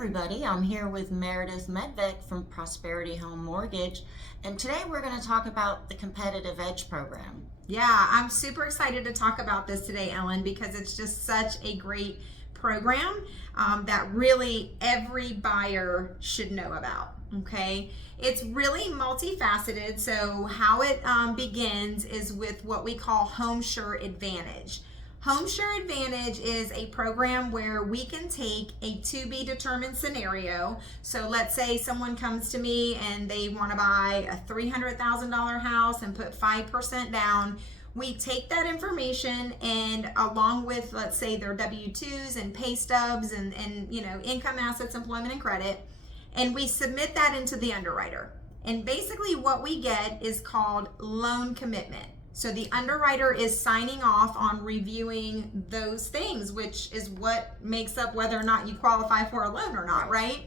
everybody, I'm here with Meredith Medvec from Prosperity Home Mortgage, and today we're going to talk about the Competitive Edge program. Yeah, I'm super excited to talk about this today, Ellen, because it's just such a great program that really every buyer should know about. Okay, it's really multifaceted. So how it begins is with what we call Home Sure Advantage. Home Sure Advantage is a program where we can take a to be determined scenario. So let's say someone comes to me and they want to buy a $300,000 house and put 5% down. We take that information and along with, let's say, their W-2s and pay stubs and income, assets, employment, and credit, and we submit that into the underwriter. And basically what we get is called loan commitment. So the underwriter is signing off on reviewing those things, which is what makes up whether or not you qualify for a loan or not, right?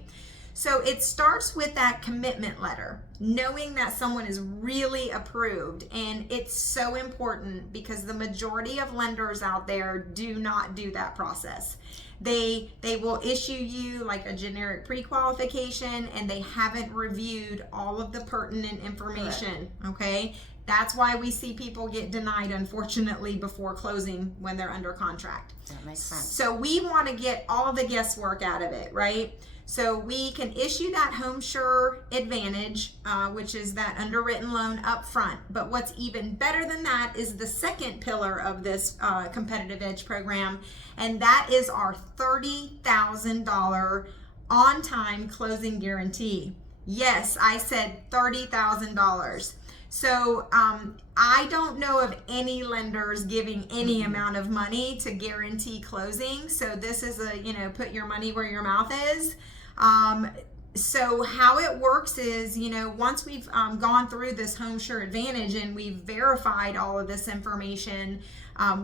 So it starts with that commitment letter, knowing that someone is really approved. And it's so important because the majority of lenders out there do not do that process. They will issue you like a generic pre-qualification and they haven't reviewed all of the pertinent information, okay? That's why we see people get denied, unfortunately, before closing when they're under contract. That makes sense. So we want to get all the guesswork out of it, right? So we can issue that Home Sure Advantage, which is that underwritten loan up front. But what's even better than that is the second pillar of this Competitive Edge program, and that is our $30,000 on-time closing guarantee. Yes, I said $30,000. So I don't know of any lenders giving any amount of money to guarantee closing. So this is a, put your money where your mouth is. So how it works is, once we've gone through this Home Sure Advantage and we've verified all of this information,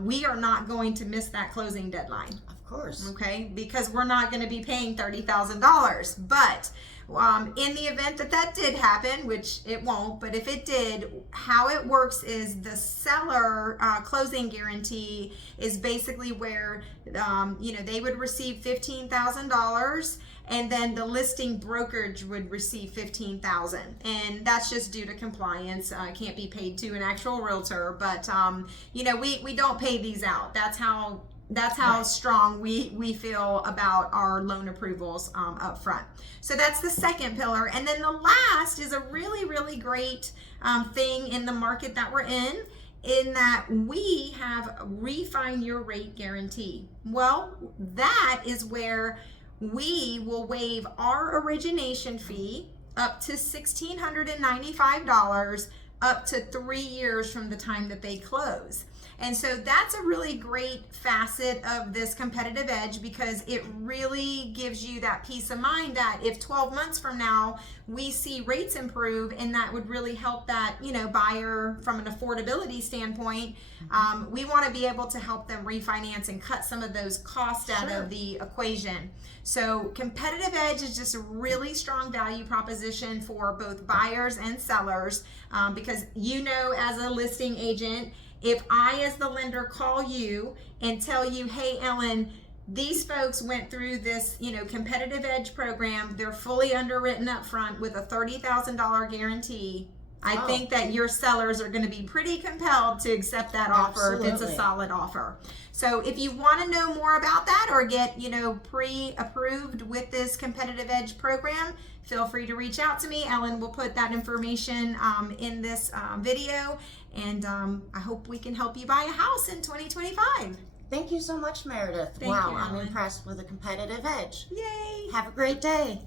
we are not going to miss that closing deadline. Of course. Okay, because we're not going to be paying $30,000. But in the event that did happen, which it won't, but if it did, how it works is the seller closing guarantee is basically where, they would receive $15,000 and then the listing brokerage would receive $15,000. And that's just due to compliance. Can't be paid to an actual realtor, but, we don't pay these out. That's how right. Strong we feel about our loan approvals up front. So that's the second pillar. And then the last is a really, really great thing in the market that we're in that we have refine your rate guarantee. Well, that is where we will waive our origination fee up to $1,695 up to 3 years from the time that they close. And so that's a really great facet of this Competitive Edge because it really gives you that peace of mind that if 12 months from now we see rates improve, and that would really help that buyer from an affordability standpoint. We want to be able to help them refinance and cut some of those costs out of the equation. So Competitive Edge is just a really strong value proposition for both buyers and sellers because as a listing agent, if I, as the lender, call you and tell you, hey, Ellen, these folks went through this, Competitive Edge program, they're fully underwritten up front with a $30,000 guarantee, I think that your sellers are going to be pretty compelled to accept that offer if it's a solid offer. So if you want to know more about that or get, pre-approved with this Competitive Edge program, feel free to reach out to me. Ellen will put that information in this video, and I hope we can help you buy a house in 2025. Thank you so much, Meredith. Thank you, I'm Ellen. impressed with the Competitive Edge. Yay! Have a great day.